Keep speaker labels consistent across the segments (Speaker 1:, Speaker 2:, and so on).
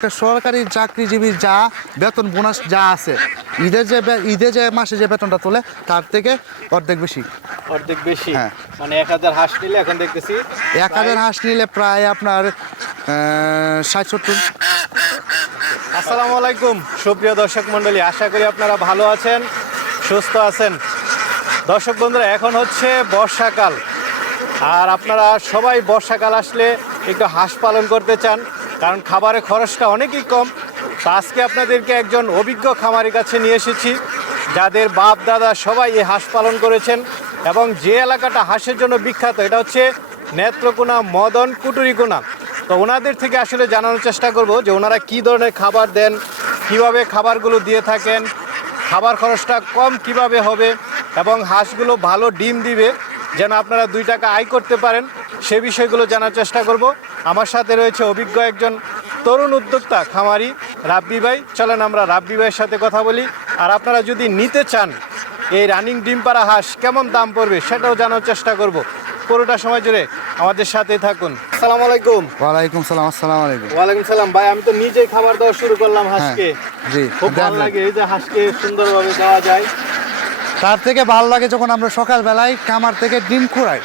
Speaker 1: একটা সরকারি চাকরিজীবীর যা বেতন বোনাস যা আছে ঈদের যে ঈদে যে মাসে যে বেতনটা তোলে তার থেকে অর্ধেক বেশি।
Speaker 2: অর্ধেক বেশি?
Speaker 1: হ্যাঁ।
Speaker 2: মানে এক হাজার হাঁস নিলে এখন দেখতেছি
Speaker 1: এক হাজার হাঁস নিলে প্রায় আপনার ষাট সত্তর।
Speaker 2: আসসালামু আলাইকুম সুপ্রিয় দর্শক মণ্ডলী আশা করি আপনারা ভালো আছেন সুস্থ আছেন। দর্শক বন্ধুরা এখন হচ্ছে বর্ষাকাল। আর আপনারা সবাই বর্ষাকাল আসলে একটু হাঁস পালন করতে চান কারণ খাবারের খরচটা অনেকই কম। তো আজকে আপনাদেরকে একজন অভিজ্ঞ খামারের কাছে নিয়ে এসেছি, যাদের বাপ, দাদা সবাই এই হাঁস পালন করেছেন এবং যে এলাকাটা হাঁসের জন্য বিখ্যাত, এটা হচ্ছে নেত্রকোনা মদন কুটুরিকোনা। তো ওনাদের থেকে আসলে জানানোর চেষ্টা করব যে ওনারা কী ধরনের খাবার দেন, কীভাবে খাবারগুলো দিয়ে থাকেন, খাবার খরচটা কম কীভাবে হবে এবং হাঁসগুলো ভালো ডিম দিবে যেন আপনারা দুই টাকা আয় করতে পারেন সে বিষয়গুলো জানার চেষ্টা করব। আমার সাথে রয়েছে অভিজ্ঞ একজন তরুণ উদ্যোক্তা খামারি রাব্বি ভাই। চলেন আমরা রাব্বি ভাইয়ের সাথে কথা বলি। আর আপনারা যদি নিতে চান এই রানিং ডিম পাড়া হাঁস কেমন দাম পড়বে সেটাও জানার চেষ্টা করব। পুরোটা সময় জুড়ে আমাদের সাথে থাকুন। আসসালামু আলাইকুম।
Speaker 1: ওয়ালাইকুম সালাম আসসালামু আলাইকুম।
Speaker 2: ওয়ালাইকুম সালাম ভাই আমি তো নিজেই খাবার দেওয়া শুরু করলাম হাঁসকে।
Speaker 1: জি
Speaker 2: খুব ভালো লাগে এই যে হাঁসকে সুন্দরভাবে দেওয়া যায়।
Speaker 1: তার থেকে ভালো লাগে যখন আমরা সকালবেলায় কামার থেকে ডিম খুঁড়াই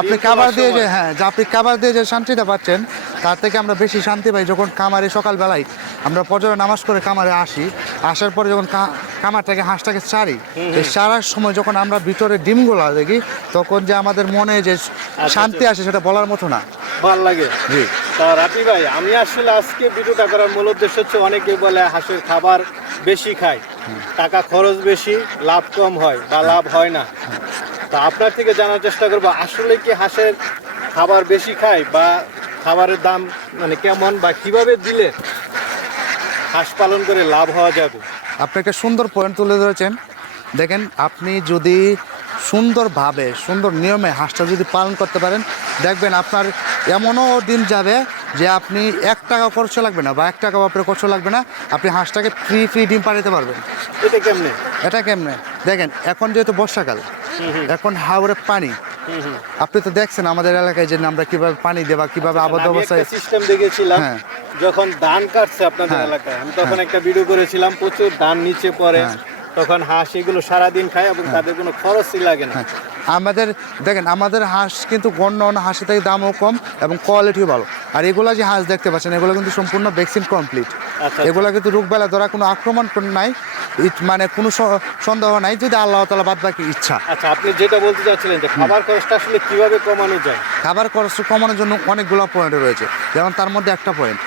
Speaker 1: আপনি খাবার দিয়ে যে হ্যাঁ যে আপনি খাবার দিয়ে যে শান্তিটা পাচ্ছেন তার থেকে আমরা বেশি শান্তি পাই যখন কামারে সকালবেলায় আমরা পর্যটন নামাজ করে কামারে আসি। আসার পরে যখন কামারটাকে হাঁসটাকে ছাড়ি এই ছাড়ার সময় যখন আমরা ভিতরে ডিমগুলো দেখি তখন যে আমাদের মনে যে শান্তি আসে সেটা বলার মতো না।
Speaker 2: ভালো লাগে।
Speaker 1: জি।
Speaker 2: তা রাফি ভাই আমি আসলে আজকে ভিডিওটা করার মূল উদ্দেশ্য হচ্ছে অনেকে বলে হাঁসের খাবার বেশি খায়। টাকা খরচ বেশি লাভ কম হয় বা লাভ হয় না। তা আপনার থেকে জানার চেষ্টা করব আসলে কি হাঁসের খাবার বেশি খায় বা খাবারের দাম মানে কেমন বা কীভাবে দিলে হাঁস পালন করে লাভ হওয়া যাবে?
Speaker 1: আপনি একটা সুন্দর পয়েন্ট তুলে ধরেছেন। দেখেন আপনি যদি সুন্দরভাবে সুন্দর নিয়মে হাঁসটা যদি পালন করতে পারেন দেখবেন আপনার এমনও দিন যাবে যে আপনি এক টাকা খরচ লাগবে না বা এক টাকা আপনার খরচ লাগবে না আপনি হাঁসটাকে ফ্রি ফ্রি ডিম পাড়াতে পারবেন।
Speaker 2: এটা কেমনে?
Speaker 1: এটা কেমনে? দেখেন এখন যেহেতু বর্ষাকাল এখন হাওরের পানি আপনি তো দেখছেন আমাদের এলাকায় যে আমরা কীভাবে পানি দেবা কীভাবে আবদ্ধ অবস্থায়
Speaker 2: সিস্টেম দেখেছিলাম
Speaker 1: হ্যাঁ।
Speaker 2: যখন ধান কাটছে আপনাদের
Speaker 1: হ্যাঁ।
Speaker 2: এলাকায় আমি তখন একটা ভিডিও করেছিলাম প্রচুর ধান নিচে পড়ে
Speaker 1: হ্যাঁ।
Speaker 2: তখন হাঁস এগুলো সারাদিন খায় এবং তাদের কোনো খরচই লাগে না
Speaker 1: হ্যাঁ আমাদের দেখেন আমাদের হাঁস কিন্তু অন্য অন্য হাঁসের থেকে দামও কম এবং কোয়ালিটিও ভালো। আর এগুলো যে হাঁস দেখতে পাচ্ছেন এগুলো কিন্তু সম্পূর্ণ ভ্যাকসিন কমপ্লিট এগুলো কিন্তু রোগবেলা ধরা কোনো আক্রমণ নাই। মানে কোনো সন্দেহ নাই যদি আল্লাহ তালা বাদ বাকি ইচ্ছা।
Speaker 2: আচ্ছা আপনি যেটা বলতে চাচ্ছিলেন যে খাবার খরচটা আসলে কীভাবে কমানো যায়?
Speaker 1: খাবার খরচ কমানোর জন্য অনেকগুলো পয়েন্ট রয়েছে। যেমন তার মধ্যে একটা পয়েন্ট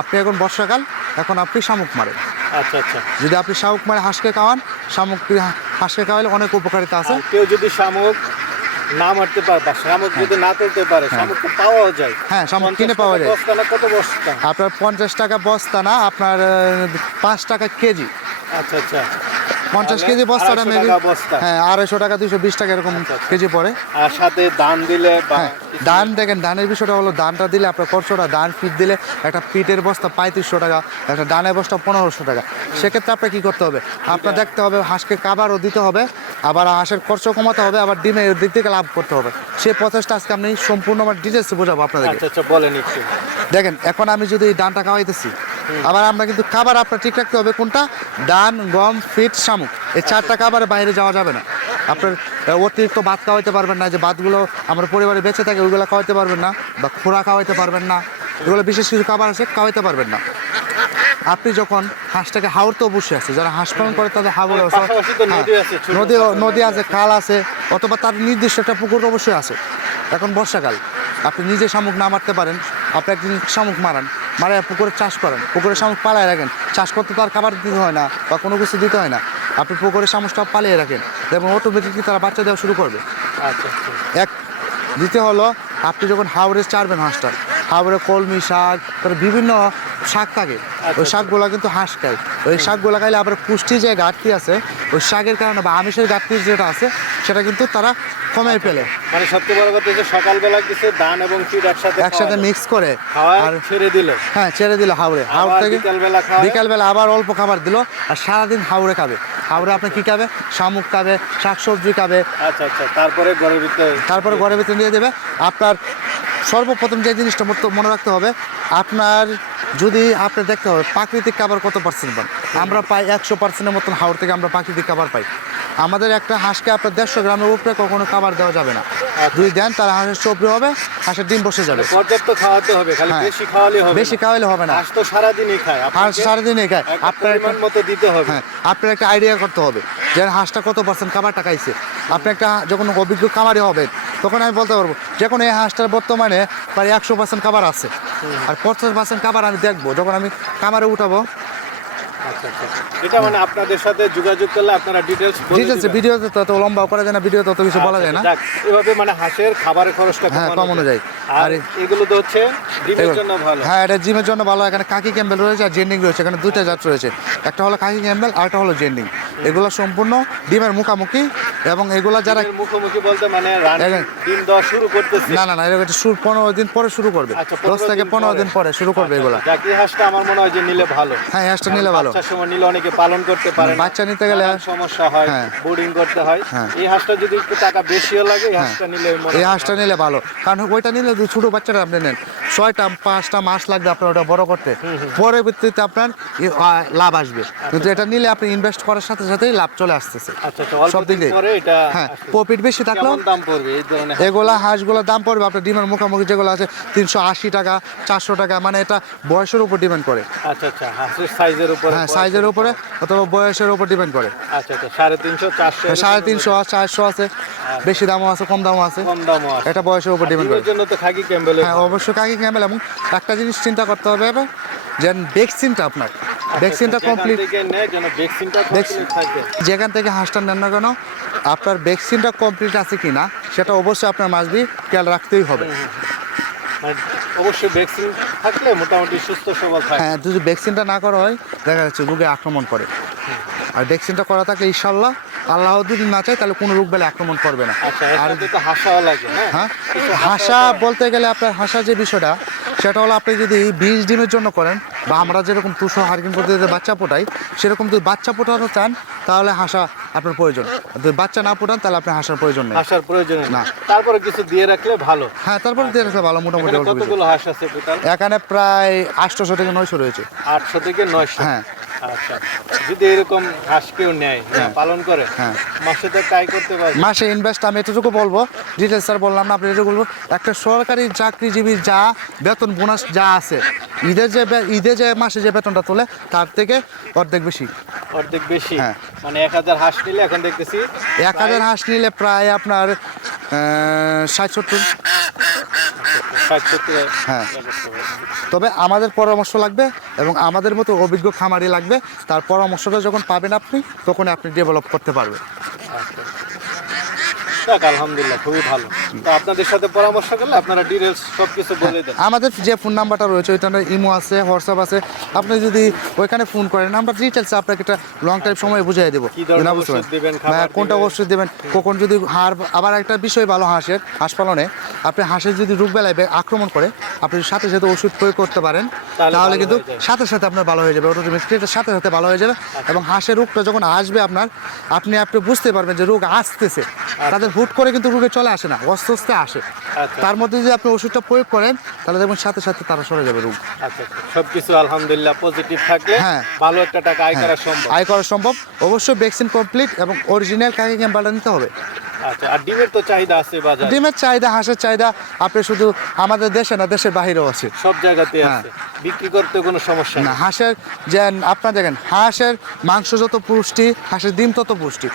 Speaker 1: আপনি এখন বর্ষাকাল এখন আপনি শামুক মারেন।
Speaker 2: আচ্ছা আচ্ছা।
Speaker 1: যদি আপনি শামুক মারে হাঁসকে খাওয়ান শামুক হাঁসকে খাওয়ালে অনেক উপকারিতা আছে।
Speaker 2: কেউ যদি শামুক না মারতে পারে বা শামুক যদি না তুলতে পারে শামুক তো পাওয়াও যায়।
Speaker 1: হ্যাঁ, শামুক কিনে পাওয়া যায়।
Speaker 2: বস্তা না কত বস্তা?
Speaker 1: আপনার পঞ্চাশ টাকা বস্তা না আপনার পাঁচ টাকা কেজি।
Speaker 2: আচ্ছা আচ্ছা।
Speaker 1: পঞ্চাশ কেজি বস্তাটা মেবি হ্যাঁ আড়াইশো টাকা দুইশো বিশ টাকা এরকম
Speaker 2: আচ্ছা, আচ্ছা।
Speaker 1: কেজি পড়ে।
Speaker 2: আর সাথে ধান দিলে বা
Speaker 1: হ্যাঁ ধান দেখেন ধানের বিষয়টা হলো ধানটা দিলে আপনার খরচটা ধান ফিট দিলে একটা পিটের বস্তা পঁয়ত্রিশশো টাকা একটা ধানের বস্তা পনেরোশো টাকা। সেক্ষেত্রে আপনার কী করতে হবে? আপনার দেখতে হবে হাঁসকে কাবারও দিতে হবে আবার হাঁসের খরচ কমাতে হবে আবার ডিমের দিক থেকে লাভ করতে হবে। সেই প্রসেসটা আজকে আমি সম্পূর্ণ আমার ডিটেলসে বোঝাবো আপনাদেরকে।
Speaker 2: আচ্ছা আচ্ছা বলেন
Speaker 1: দেখেন এখন আমি যদি এই ধানটা খাওয়াইতেছি আবার আমরা কিন্তু খাবার আপনার ঠিক রাখতে হবে কোনটা? ডান গম ফিট শামুক। এই চারটা খাবারের বাইরে যাওয়া যাবে না। আপনার অতিরিক্ত ভাত খাওয়াইতে পারবেন না যে ভাতগুলো আমার পরিবারে বেঁচে থাকে ওইগুলো খাওয়াইতে পারবেন না বা খোরা খাওয়াইতে পারবেন না। এগুলো বিশেষ কিছু খাবার আছে খাওয়াইতে পারবেন না। আপনি যখন হাঁসটাকে হাওড় তো অবশ্যই আছে যারা হাঁস পালন করে তাদের হাওড় আছে হ্যাঁ,
Speaker 2: নদী
Speaker 1: নদী নদী আছে খাল আছে অথবা তার নির্দিষ্ট একটা পুকুর অবশ্যই আছে। এখন বর্ষাকাল আপনি নিজে শামুক না মারতে পারেন আপনি একদিন শামুক মারান। মারে পুকুরে চাষ করেন। পুকুরে শামুক পালায় রাখেন। চাষ করতে তো আর খাবার দিতে হয় না বা কোনো কিছু দিতে হয় না। আপনি পুকুরে শামুকটা পালিয়ে রাখেন। দেখবেন অটোমেটিকলি তারা বাচ্চা দেওয়া শুরু করবে।
Speaker 2: আচ্ছা আচ্ছা।
Speaker 1: এক দ্বিতীয় হলো আপনি যখন হাওড়ে চারবেন হাঁসটা হাওড়ে কলমি শাক তার বিভিন্ন শাক থাকে। ওই শাকগুলো কিন্তু হাঁস খায়। ওই শাকগুলো খাইলে আবার পুষ্টি যে ঘাটতি আছে ওই শাকের কারণে বা আমিষের ঘাটতি যেটা আছে সেটা কিন্তু তারা কমে ফেলে।
Speaker 2: মানে সবচেয়ে বড় কথা হচ্ছে সকালবেলা কিছু ধান এবং ফিট একসাথে
Speaker 1: একসাথে মিক্স করে আর
Speaker 2: ছেড়ে দিল।
Speaker 1: হ্যাঁ ছেড়ে দিল হাওড়ে হাওড় থেকে
Speaker 2: বিকালবেলা?
Speaker 1: আবার অল্প খাবার দিল আর সারাদিন হাওড়ে খাবে। হাওড়ে আপনি কি খাবে? শামুক খাবে শাকসবজি খাবে।
Speaker 2: আচ্ছা আচ্ছা তারপরে ঘরের ভিতরে
Speaker 1: তারপরে ঘরের ভিতরে নিয়ে দেবে আপনার সর্বপ্রথম যে জিনিসটা মনে রাখতে হবে আপনার যদি আপনি দেখতে হবে প্রাকৃতিক খাবার কত পার্সেন্ট পান? আমরা পাই একশো পার্সেন্টের মতন হাওড় থেকে আমরা প্রাকৃতিক খাবার পাই। আমাদের একটা হাঁসকে আপনার দেড়শো গ্রামের উপরে কখনো খাবার দেওয়া যাবে না। যদি দেন তাহলে হাঁসের চবরি হবে হাঁসের ডিম বসে যাবে।
Speaker 2: পর্যাপ্ত খাওয়াতে হবে খালি
Speaker 1: হ্যাঁ।
Speaker 2: বেশি খাওয়ালে হবে
Speaker 1: বেশি
Speaker 2: না।
Speaker 1: খাওয়াইলে হবে না।
Speaker 2: হাঁস তো সারাদিনই খায়
Speaker 1: হাঁস সারাদিনই খায়। আপনার একটা
Speaker 2: মতো দিতে হবে।
Speaker 1: হ্যাঁ আপনার একটা আইডিয়া করতে হবে যে হাঁসটা কত পার্সেন্ট খাবারটা খাইছে। আপনি একটা যখন অভিজ্ঞ খামারি হবে তখন আমি বলতে পারব যে কোনো এই হাঁসটার বর্তমানে প্রায় একশো পার্সেন্ট খাবার আছে। আর পঞ্চাশ পার্সেন্ট খাবার আমি দেখব যখন আমি খামারে উঠাবো
Speaker 2: আচ্ছা, আচ্ছা। এটা মানে আপনাদের সাথে যোগাযোগ করলে আপনারা ডিটেলস
Speaker 1: ডিটেলসে ভিডিওতে তত লম্বা করা যায় না ভিডিও তত কিছু বলা যায় না।
Speaker 2: এভাবে মানে হাঁসের খাবারের খরচটা
Speaker 1: হ্যাঁ, কমানো যায়।
Speaker 2: আর
Speaker 1: আর।
Speaker 2: এগুলো তো হচ্ছে ডিমের জন্য ভালো।
Speaker 1: হ্যাঁ এটা জিমের জন্য ভালো। এখানে কাকি ক্যাম্বেল রয়েছে আর জেন্ডিং রয়েছে। এখানে দুইটা জাত রয়েছে। একটা হলো কাকি ক্যাম্বেল আর একটা হলো জেন্ডিং। এগুলো সম্পূর্ণ ডিমের মুখামুখি এবং এগুলা যারা
Speaker 2: মুখোমুখি বলতে মানে ডিম দেওয়া শুরু করতেছে।
Speaker 1: না না না শুরু পনেরো দিন পরে শুরু করবে।
Speaker 2: আচ্ছা,
Speaker 1: দশ থেকে পনেরো দিন পরে শুরু করবে এগুলা।
Speaker 2: জাকি হাঁসটা আমার মনে হয় যে নিলে ভালো।
Speaker 1: হ্যাঁ হাঁসটা নিলে ভালো।
Speaker 2: সময় নিলে অনেকে পালন করতে পারে
Speaker 1: বাচ্চা নিতে গেলে
Speaker 2: সমস্যা হয়
Speaker 1: হ্যাঁ।
Speaker 2: বোর্ডিং করতে হয়।
Speaker 1: হ্যাঁ।
Speaker 2: এই হাঁসটা যদি একটু টাকা বেশিও লাগে এই হাঁসটা নিলে
Speaker 1: এই হাঁসটা নিলে ভালো। কারণ ওইটা নিলে যদি ছোটো বাচ্চাটা আপনি নেন ছয়টা পাঁচটা মাস লাগবে আপনার ওটা বড় করতে। পরবর্তীতে আপনার লাভ আসবে। কিন্তু এটা নিলে আপনি ইনভেস্ট করার সাথে সাথেই লাভ চলে আসতেছে।
Speaker 2: আচ্ছা আচ্ছা
Speaker 1: সব দিক দিয়ে। হ্যাঁ প্রফিট বেশি থাকলেও? এগুলা হাঁসগুলোর দাম পড়বে আপনার ডিমের মুখামুখি যেগুলো আছে তিনশো আশি টাকা চারশো টাকা মানে এটা বয়সের উপর ডিপেন্ড করে।
Speaker 2: আচ্ছা আচ্ছা সাইজের উপরে
Speaker 1: হ্যাঁ সাইজের উপরে অথবা বয়সের উপর ডিপেন্ড করে।
Speaker 2: আচ্ছা আচ্ছা সাড়ে তিনশো চারশো
Speaker 1: হ্যাঁ, সাড়ে তিনশো চারশো আছে বেশি দামও আছে কম দামও আছে।
Speaker 2: কম দামও আছে।
Speaker 1: এটা বয়সের উপর ডিপেন্ড করে।
Speaker 2: জন্য তো খাকি ক্যাম্বেলের
Speaker 1: হ্যাঁ অবশ্যই কাকি ক্যামেল এবং একটা জিনিস চিন্তা করতে হবে এবার যে ভ্যাকসিনটা আপনার। ভ্যাকসিনটা কমপ্লিট
Speaker 2: থেকে
Speaker 1: Vaccine-
Speaker 2: কমপ্লিট থাকে।
Speaker 1: যেখান থেকে হাঁসটা নেন না কেন আপনার ভ্যাকসিনটা কমপ্লিট আছে কি না সেটা অবশ্যই আপনার মাসবি খেয়াল রাখতেই হবে।
Speaker 2: মানে অবশ্যই ভ্যাকসিন থাকলে মোটামুটি সুস্থ সবল থাকে।
Speaker 1: হ্যাঁ যদি ভ্যাকসিনটা না করা হয় দেখা যাচ্ছে রোগে আক্রমণ করে। আর ভ্যাকসিনটা করা থাকলে ইনশাল্লাহ আল্লাহ যদি না চায় তাহলে কোনো রোগ বেলা আক্রমণ করবে না।
Speaker 2: আচ্ছা
Speaker 1: আর
Speaker 2: লাগে হ্যাঁ?
Speaker 1: হ্যাঁ? হাসা বলতে গেলে আপনার হাসা যে বিষয়টা সেটা হলো আপনি যদি বিষ ডিমের জন্য করেন বা আমরা যেরকম তুষো হারকিন পদ্ধতিতে বাচ্চা ফোটাই সেরকম যদি বাচ্চা ফোটানো চান তাহলে হাসা আপনার প্রয়োজন। যদি বাচ্চা না ফোটান তাহলে আপনার হাসার প্রয়োজন নেই।
Speaker 2: হাসার প্রয়োজন
Speaker 1: না।
Speaker 2: তারপরে কিছু দিয়ে রাখলে ভালো।
Speaker 1: হ্যাঁ তারপরে দিয়ে রাখলে ভালো মোটামুটি
Speaker 2: কতগুলো হাঁস আছে টোটাল
Speaker 1: এখানে প্রায় আটশোশো থেকে নয়শো রয়েছে।
Speaker 2: আটশো থেকে নয়শো?
Speaker 1: হ্যাঁ।
Speaker 2: আচ্ছা। যদি এরকম হাঁস কেউ নেয় হ্যাঁ, পালন করে
Speaker 1: হ্যাঁ।
Speaker 2: মাসে তো ট্রাই করতে পারবে
Speaker 1: মাসে ইনভেস্ট আমি এতটুকু বলব ডিটেলস স্যার বললাম না আপনি এটুকু বলব একটা সরকারি চাকরিজীবী যা বেতন বোনাস যা আছে ঈদের যে ঈদে যে মাসে যে বেতনটা তোলে তার থেকে অর্ধেক বেশি
Speaker 2: অর্ধেক বেশি
Speaker 1: হ্যাঁ।
Speaker 2: মানে এক হাজার হাঁস নিলে এখন দেখতেছি
Speaker 1: এক হাজার হাঁস নিলে প্রায় আপনার ষাট সত্তর হ্যাঁ। তবে আমাদের পরামর্শ লাগবে এবং আমাদের মতো অভিজ্ঞ খামারি লাগবে তার পরামর্শটা যখন পাবেন আপনি তখন আপনি ডেভেলপ করতে পারবেন।
Speaker 2: আলহামদুলিল্লাহ খুবই ভালো। তো আপনাদের সাথে পরামর্শ করলে আপনারা ডিটেলস সব কিছু বলে দেন।
Speaker 1: আমাদের যে ফোন নাম্বারটা রয়েছে ওইটা ইমো আছে হোয়াটসঅ্যাপ আছে। আপনি যদি ওইখানে ফোন করেন আমরা ডিটেলস আপনাকে একটা লং টাইম সময় বুঝিয়ে দেবো। হ্যাঁ, কোনটা ওষুধ দেবেন কখন যদি হাড় আবার একটা বিষয় ভালো হাঁসের হাঁস পালনে। আপনি হাঁসের যদি রোগ বেলায় আক্রমণ করে আপনি সাথে সাথে ওষুধ প্রয়োগ করতে পারেন
Speaker 2: তাহলে
Speaker 1: কিন্তু সাথে সাথে আপনার ভালো হয়ে যাবে অটোমেটিকের সাথে সাথে ভালো হয়ে যাবে। এবং হাঁসের রোগটা যখন আসবে আপনার আপনি আপনি বুঝতে পারবেন যে রোগ আসতেছে। তাদের হুট করে কিন্তু রোগে চলে আসে না আস্তে আস্তে আসে।
Speaker 2: আচ্ছা।
Speaker 1: তার মধ্যে যদি আপনি ওষুধটা প্রয়োগ করেন তাহলে দেখবেন সাথে সাথে তারা সরে যাবে রোগ।
Speaker 2: আচ্ছা সব আলহামদুলিল্লাহ পজিটিভ থাকলে
Speaker 1: হ্যাঁ।
Speaker 2: ভালো একটা টাকা আয় করা সম্ভব।
Speaker 1: আয় করা সম্ভব। অবশ্যই ভ্যাকসিন কমপ্লিট এবং অরিজিনাল কাকে ক্যাম্পালটা নিতে হবে?
Speaker 2: আচ্ছা আর ডিমের তো চাহিদা আছে বাজারে।
Speaker 1: ডিমের চাহিদা হাঁসের চাহিদা আপনি শুধু আমাদের দেশে না দেশের বাহিরেও আছে।
Speaker 2: সব জায়গাতে
Speaker 1: হ্যাঁ।
Speaker 2: আছে। বিক্রি করতে কোনো সমস্যা
Speaker 1: না হাঁসের যে আপনার দেখেন হাঁসের মাংস যত পুষ্টি হাঁসের ডিম তত পুষ্টি।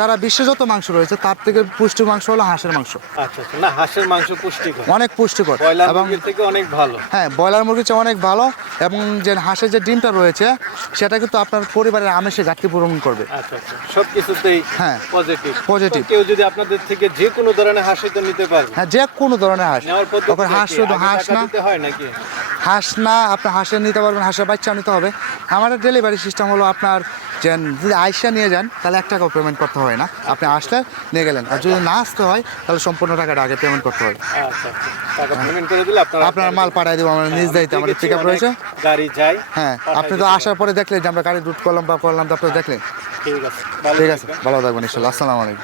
Speaker 1: সারা বিশ্বে যত মাংস রয়েছে তার থেকে পুষ্টি মাংস হলো হাঁসের মাংস।
Speaker 2: আচ্ছা আচ্ছা। না হাঁসের মাংস পুষ্টিকর।
Speaker 1: অনেক পুষ্টিকর। এবং
Speaker 2: থেকে অনেক ভালো।
Speaker 1: হ্যাঁ ব্রয়লার মুরগির চেয়ে অনেক ভালো। এবং যে হাঁসের যে ডিমটা রয়েছে সেটা কিন্তু আপনার পরিবারের আমেষে ঘাটতি পূরণ করবে।
Speaker 2: আচ্ছা আচ্ছা। সব কিছুতেই
Speaker 1: হ্যাঁ।
Speaker 2: Positive
Speaker 1: Positive।
Speaker 2: কেউ যদি আপনাদের থেকে যে কোনো ধরনের হাঁসই তো নিতে পারবে।
Speaker 1: হ্যাঁ যে কোনো ধরনের হাঁস। তখন হাঁস শুধু হাঁস না।
Speaker 2: হয় নাকি?
Speaker 1: হাঁস না আপনি হাঁসের নিতে পারবেন হাঁসের বাচ্চা নিতে হবে। আমাদের ডেলিভারি সিস্টেম হলো আপনার যে যদি আইসা নিয়ে যান তাহলে এক টাকাও পেমেন্ট করতে হয় না। আপনি আসলে নিয়ে গেলেন। আর যদি না আসতে হয় তাহলে সম্পূর্ণ টাকাটা আগে পেমেন্ট করতে হয়।
Speaker 2: আচ্ছা আচ্ছা। আপনারা
Speaker 1: মাল পাঠাই দেবো আমরা নিজ দায়িত্ব আমাদের
Speaker 2: ঠিক
Speaker 1: পিক আপ রয়েছে।
Speaker 2: গাড়ি
Speaker 1: হ্যাঁ আপনি তো আসার পরে দেখলেন যে আমরা গাড়ি রুট করলাম বা করলাম তো আপনার দেখলেন।
Speaker 2: ঠিক আছে
Speaker 1: ঠিক। ভালো থাকবেন ইনশাল্লাহ। আসসালামু আলাইকুম।